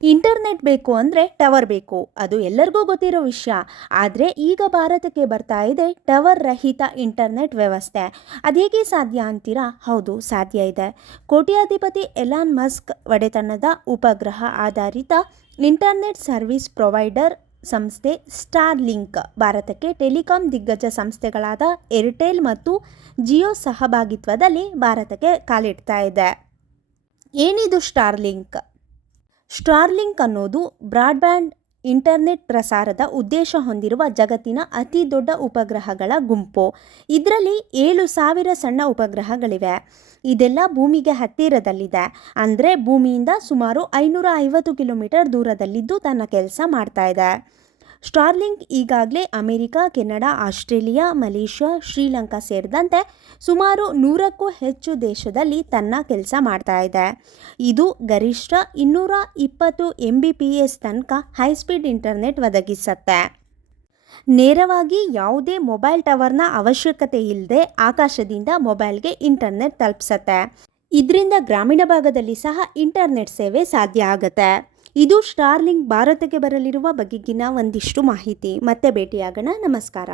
Internet ಬೇಕು ಅಂದರೆ tower ಬೇಕು. ಅದು ಎಲ್ಲರಿಗೂ ಗೊತ್ತಿರೋ ವಿಷಯ. ಆದರೆ ಈಗ ಭಾರತಕ್ಕೆ ಬರ್ತಾ ಇದೆ ಟವರ್ ರಹಿತ ಇಂಟರ್ನೆಟ್ ವ್ಯವಸ್ಥೆ. ಅದೇಗೆ ಸಾಧ್ಯ ಅಂತೀರಾ? ಹೌದು, ಸಾಧ್ಯ ಇದೆ. ಕೋಟ್ಯಾಧಿಪತಿ ಎಲಾನ್ ಮಸ್ಕ್ ಒಡೆತನದ ಉಪಗ್ರಹ ಆಧಾರಿತ ಇಂಟರ್ನೆಟ್ ಸರ್ವಿಸ್ ಪ್ರೊವೈಡರ್ ಸಂಸ್ಥೆ ಸ್ಟಾರ್ ಲಿಂಕ್ ಭಾರತಕ್ಕೆ ಟೆಲಿಕಾಂ ದಿಗ್ಗಜ ಸಂಸ್ಥೆಗಳಾದ ಏರ್ಟೆಲ್ ಮತ್ತು ಜಿಯೋ ಸಹಭಾಗಿತ್ವದಲ್ಲಿ ಭಾರತಕ್ಕೆ ಕಾಲಿಡ್ತಾ ಇದೆ. ಏನಿದು ಸ್ಟಾರ್ಲಿಂಕ್? ಸ್ಟಾರ್ಲಿಂಕ್ ಅನ್ನೋದು ಬ್ರಾಡ್ಬ್ಯಾಂಡ್ ಇಂಟರ್ನೆಟ್ ಪ್ರಸಾರದ ಉದ್ದೇಶ ಹೊಂದಿರುವ ಜಗತ್ತಿನ ಅತಿ ದೊಡ್ಡ ಉಪಗ್ರಹಗಳ ಗುಂಪು. ಇದರಲ್ಲಿ ಏಳು ಸಾವಿರ ಸಣ್ಣ ಉಪಗ್ರಹಗಳಿವೆ. ಇದೆಲ್ಲ ಭೂಮಿಗೆ ಹತ್ತಿರದಲ್ಲಿದೆ. ಅಂದರೆ ಭೂಮಿಯಿಂದ ಸುಮಾರು ಐನೂರ ಐವತ್ತು ಕಿಲೋಮೀಟರ್ ದೂರದಲ್ಲಿದ್ದು ತನ್ನ ಕೆಲಸ ಮಾಡ್ತಾ ಇದೆ. ಸ್ಟಾರ್ಲಿಂಕ್ ಈಗಾಗಲೇ America, Canada, Australia, Malaysia, Sri Lanka ಸೇರಿದಂತೆ ಸುಮಾರು ನೂರಕ್ಕೂ ಹೆಚ್ಚು ದೇಶದಲ್ಲಿ ತನ್ನ ಕೆಲಸ ಮಾಡ್ತಾ ಇದೆ. ಇದು ಗರಿಷ್ಠ ಇನ್ನೂರ ಇಪ್ಪತ್ತು ಎಂ ಬಿ ಪಿ ಎಸ್ ತನಕ ಹೈಸ್ಪೀಡ್ ಇಂಟರ್ನೆಟ್ ಒದಗಿಸುತ್ತೆ. ನೇರವಾಗಿ ಯಾವುದೇ ಮೊಬೈಲ್ ಟವರ್ನ ಅವಶ್ಯಕತೆ ಇಲ್ಲದೆ ಆಕಾಶದಿಂದ ಮೊಬೈಲ್ಗೆ ಇಂಟರ್ನೆಟ್ ತಲುಪಿಸತ್ತೆ. ಇದರಿಂದ ಗ್ರಾಮೀಣ ಭಾಗದಲ್ಲಿ ಸಹ ಇಂಟರ್ನೆಟ್ ಸೇವೆ ಸಾಧ್ಯ ಆಗುತ್ತೆ. ಇದು ಸ್ಟಾರ್ಲಿಂಗ್ ಭಾರತಕ್ಕೆ ಬರಲಿರುವ ಬಗೆಗಿನ ಒಂದಿಷ್ಟು ಮಾಹಿತಿ. ಮತ್ತೆ ಭೇಟಿಯಾಗೋಣ. ನಮಸ್ಕಾರ.